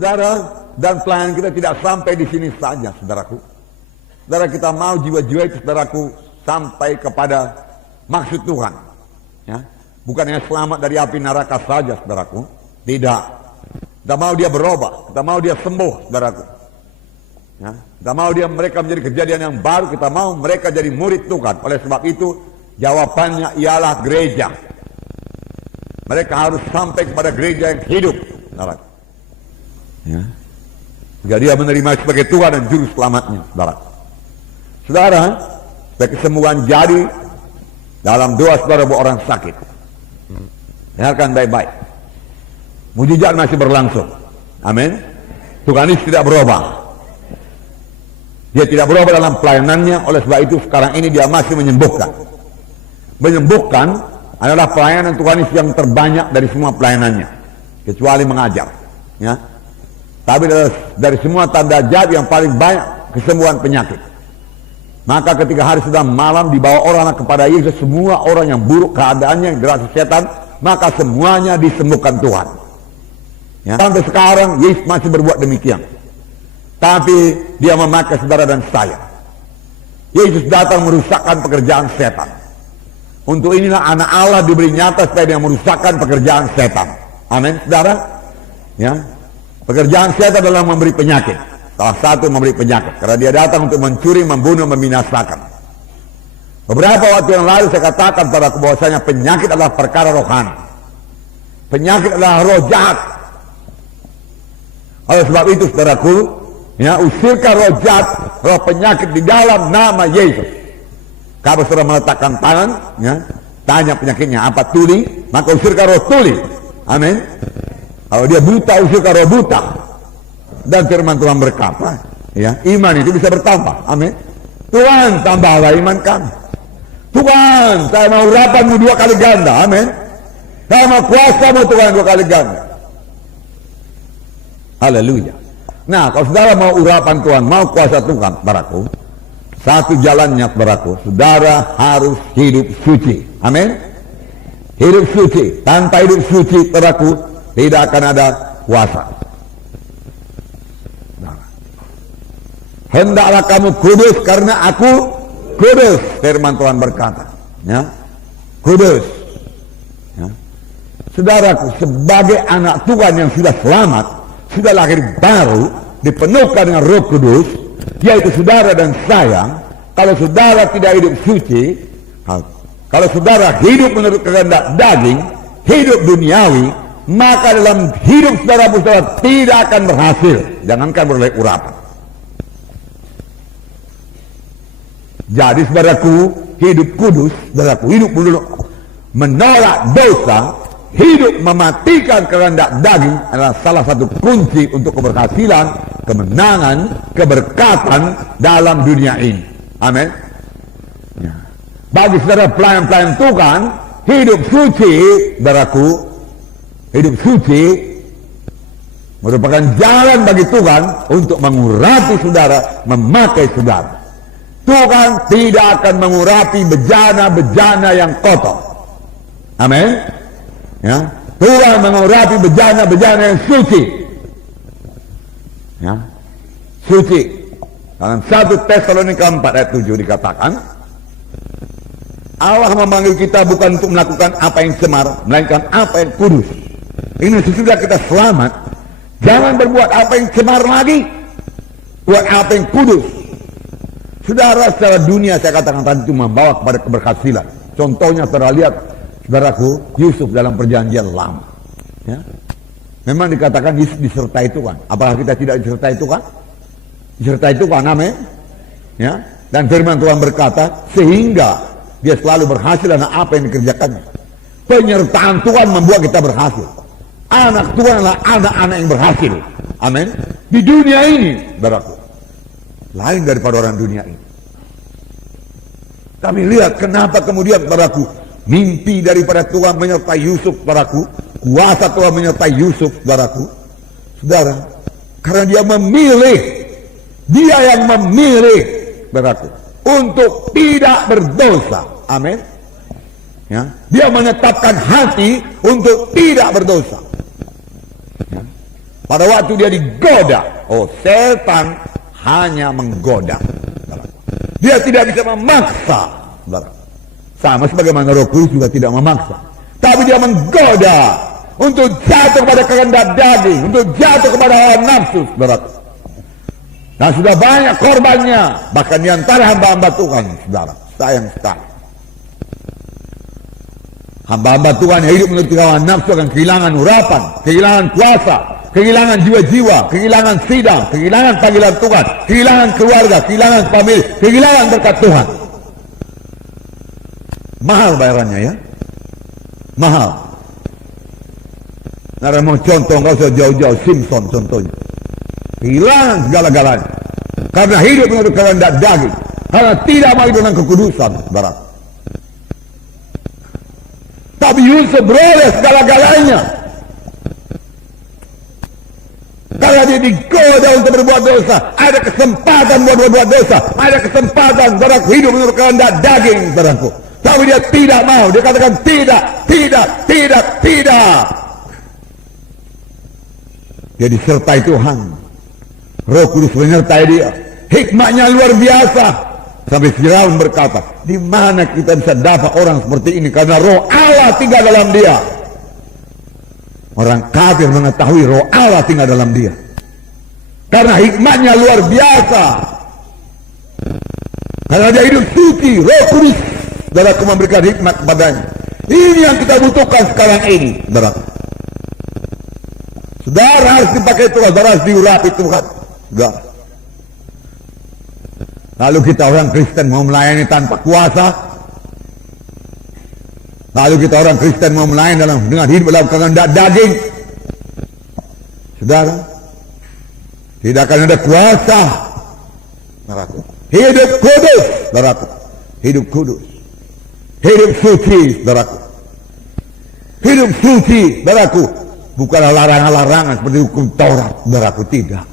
saudara, dan pelayanan kita tidak sampai di sini saja, saudaraku. Saudara, kita mau jiwa-jiwa itu, saudaraku, sampai kepada maksud Tuhan. Ya. Bukan hanya selamat dari api neraka saja, saudaraku. Tidak. Kita mau dia berubah, kita mau dia sembuh, saudaraku. Ya. Kita mau mereka menjadi kejadian yang baru, kita mau mereka jadi murid Tuhan. Oleh sebab itu, jawabannya ialah gereja. Mereka harus sampai kepada gereja yang hidup, saudaraku. Ya. Jika dia menerima sebagai Tuhan dan Juru Selamatnya, saudara. Saudara, supaya kesembuhan jadi dalam doa saudara buat orang sakit. Dengarkan baik-baik. Mujizat masih berlangsung. Amin. Tuhan Yesus tidak berubah. Dia tidak berubah dalam pelayanannya. Oleh sebab itu sekarang ini dia masih menyembuhkan. Menyembuhkan adalah pelayanan Tuhan Yesus yang terbanyak dari semua pelayanannya, kecuali mengajar. Ya. Tapi dari semua tanda jahat yang paling banyak kesembuhan penyakit. Maka ketika hari sudah malam dibawa orang kepada Yesus, semua orang yang buruk keadaannya, yang dirasa setan, maka semuanya disembuhkan Tuhan. Ya. Sampai sekarang Yesus masih berbuat demikian. Tapi dia memakai saudara dan saya. Yesus datang merusakkan pekerjaan setan. Untuk inilah anak Allah diberi nyata supaya dia merusakkan pekerjaan setan. Amin, saudara. Ya. Pekerjaan setan adalah memberi penyakit. Salah satu memberi penyakit. Karena dia datang untuk mencuri, membunuh, membinasakan. Beberapa waktu yang lalu saya katakan pada bahwasanya penyakit adalah perkara rohani. Penyakit adalah roh jahat. Oleh sebab itu saudaraku, ya, usirkan roh jahat, roh penyakit di dalam nama Yesus. Kalau sudah meletakkan tangan, ya, tanya penyakitnya apa, tuli, maka usirkan roh tuli. Amin. Kalau dia buta, usirkan roh buta. Dan firman Tuhan berkata, ya, iman itu bisa bertambah. Amin. Tuhan, tambahlah iman kami. Tuhan, saya mau urapanmu 2 kali ganda. Amin. Saya mau kuasamu Tuhan 2 kali ganda. Haleluya. Nah, kalau saudara mau urapan Tuhan, mau kuasa Tuhan, saudaraku, satu jalannya, saudaraku, saudara harus hidup suci. Amin. Hidup suci. Tanpa hidup suci, saudaraku, tidak akan ada kuasa. Nah. Hendaklah kamu kudus karena aku kudus, firman Tuhan berkata. Ya. Kudus. Ya. Saudaraku, sebagai anak Tuhan yang sudah selamat, sudah lahir baru, dipenuhkan dengan Roh Kudus, yaitu saudara dan saya. Kalau saudara tidak hidup suci, kalau saudara hidup menurut kehendak daging, hidup duniawi, maka dalam hidup saudara tidak akan berhasil. Jangankan beroleh urapan. Jadi saudaraku, hidup kudus, saudaraku, hidup menolak dosa, hidup mematikan kehendak daging adalah salah satu kunci untuk keberhasilan, kemenangan, keberkatan dalam dunia ini. Amin. Ya. Bagi saudara pelayan-pelayan Tuhan, hidup suci, saudaraku, hidup suci merupakan jalan bagi Tuhan untuk mengurapi saudara, memakai saudara. Tuhan tidak akan mengurapi bejana-bejana yang kotor. Amin. Ya, Tuhan mengurapi bejana-bejana yang suci. Ya, suci. Dalam 1 Tesalonika 4 ayat 7 dikatakan, Allah memanggil kita bukan untuk melakukan apa yang semar, melainkan apa yang kudus. Ini sesudah kita selamat, jangan berbuat apa yang semar lagi, buat apa yang kudus. Saudara, secara dunia saya katakan tadi itu membawa kepada keberhasilan. Contohnya saudara lihat, saudaraku, Yusuf dalam perjanjian lama. Ya. Memang dikatakan Yusuf disertai Tuhan. Apakah kita tidak disertai Tuhan? Disertai Tuhan, amin. Ya. Dan firman Tuhan berkata, sehingga dia selalu berhasil dalam apa yang dikerjakannya. Penyertaan Tuhan membuat kita berhasil. Anak Tuhan adalah anak-anak yang berhasil. Amin. Di dunia ini, saudaraku, lain daripada orang dunia ini. Tapi lihat kenapa kemudian, saudaraku, mimpi daripada Tuhan menyertai Yusuf, saudaraku, kuasa Tuhan menyertai Yusuf, saudaraku, saudara, karena dia memilih, dia yang memilih, saudaraku, untuk tidak berdosa. Amin. Ya, dia menetapkan hati untuk tidak berdosa. Ya. Pada waktu dia digoda, setan hanya menggoda. Dia tidak bisa memaksa. Sama sebagaimana Roh Kudus juga tidak memaksa. Tapi dia menggoda untuk jatuh kepada kehendak daging, untuk jatuh kepada hawa nafsu, saudara. Dan sudah banyak korbannya, bahkan di antara hamba-hamba Tuhan, saudara. Sayang sekali. Hamba-hamba Tuhan yang hidup menurut hawa nafsu akan kehilangan urapan, kehilangan kuasa, kehilangan jiwa-jiwa, kehilangan sidang, kehilangan panggilan Tuhan, kehilangan keluarga, kehilangan famili, kehilangan berkat Tuhan. Mahal bayarannya ya. Mahal. Nara mau contoh, nggak usah jauh-jauh, Simpson contohnya. Kehilangan segala-galanya. Karena hidup menurut kehendak daging. Karena tidak mau hidup dengan kekudusan, barat. Tapi Yusuf beroleh segala-galanya. Karena dia digoda untuk berbuat dosa. Ada kesempatan buat berbuat dosa. Ada kesempatan barat hidup menurut kehendak daging, baratku. Tapi dia tidak mau. Dia katakan tidak, tidak, tidak, tidak. Dia disertai Tuhan. Roh Kudus menyertai dia. Hikmahnya luar biasa. Sampai Firaun berkata, di mana kita bisa dapat orang seperti ini? Karena Roh Allah tinggal dalam dia. Orang kafir mengetahui Roh Allah tinggal dalam dia. Karena hikmahnya luar biasa. Karena dia hidup suci, Roh Kudus dalam memberikan hikmat kepadanya. Ini yang kita butuhkan sekarang ini, saudara. Saudara harus dipakai Tuhan, saudara harus diurapi Tuhan. Saudara. Lalu kita orang Kristen mau melayani tanpa kuasa. Lalu kita orang Kristen mau melayani dengan hidup dalam kehendak daging. Saudara, tidak akan ada kuasa. Saudaraku. Hidup kudus, saudaraku. Hidup kudus. Hidup suci, saudaraku. Hidup suci, saudaraku. Bukanlah larangan-larangan seperti hukum Taurat, saudaraku, tidak.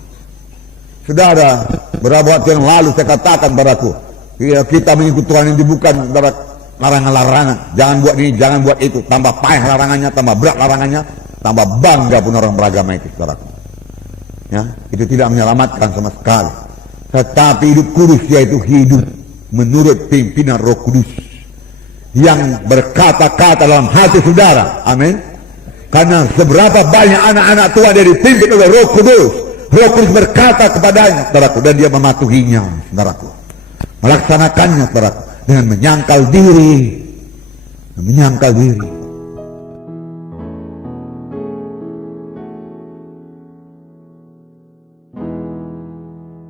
Saudara, beberapa waktu yang lalu saya katakan padaku, kita mengikuti Tuhan ini bukan larangan-larangan. Jangan buat ini, jangan buat itu. Tambah payah larangannya, tambah berat larangannya, tambah bangga pun orang beragama itu, saudaraku. Ya, itu tidak menyelamatkan sama sekali. Tetapi hidup kudus yaitu hidup menurut pimpinan Roh Kudus yang berkata-kata dalam hati saudara. Amin. Karena seberapa banyak anak-anak Tuhan dari dipimpin oleh Roh Kudus. Roh Kudus berkata kepadanya, saudaraku, dan dia mematuhinya, saudaraku. Melaksanakannya, saudaraku, dengan menyangkal diri. Menyangkal diri.